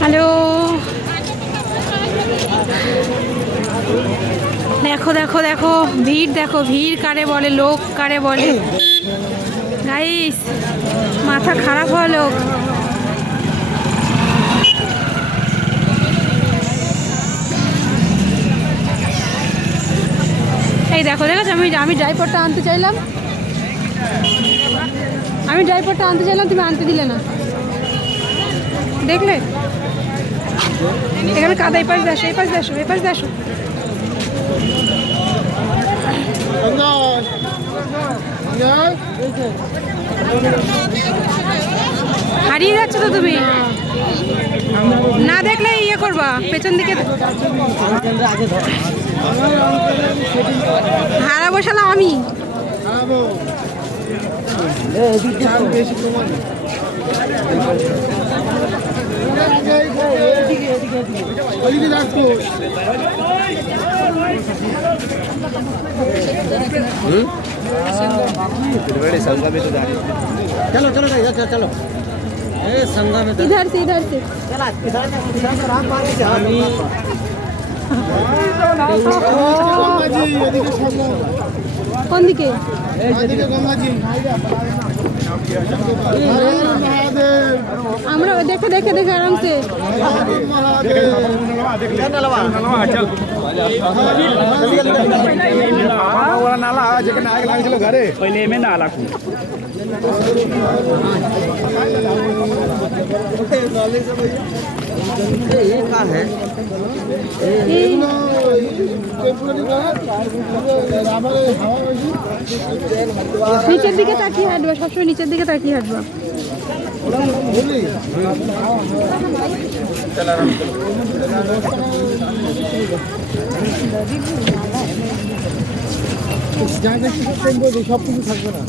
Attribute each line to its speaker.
Speaker 1: Hello. দেখো দেখো দেখো, ভিড় দেখো, ভিড় কারে বলে, লোক কারে বলে। গাইস মাথা খারাপ হওয়া লোক। এই দেখো দেখো আমি আমি ড্রাইভারটা আনতে চাইলাম। আমি ড্রাইভারটা আনতে চাইলাম, তুমি আনতে দিলে না। দেখলে? এখানে কাদা, এই পাশ আসো, এই পাশ আসো, এই পাশ আসো। হারিয়ে যাচ্ছ তো তুমি? না দেখলে ইয়ে করবা, পেছন দিকে। হারা বসালাম আমি।
Speaker 2: चलो चलो चलो चलो चलो ए संगा में
Speaker 1: इधर से इधर से
Speaker 2: चला
Speaker 1: কোন দিকে আমরা দেখে দেখে দেখে আরামসে
Speaker 3: पहिले एम ना आला
Speaker 2: ये का है
Speaker 1: এই নিচের দিকে তাকিয়ে হাঁটবে সবসময় নিচের দিকে তাকিয়ে হাঁটবে।
Speaker 2: সব কিছু থাকবে না।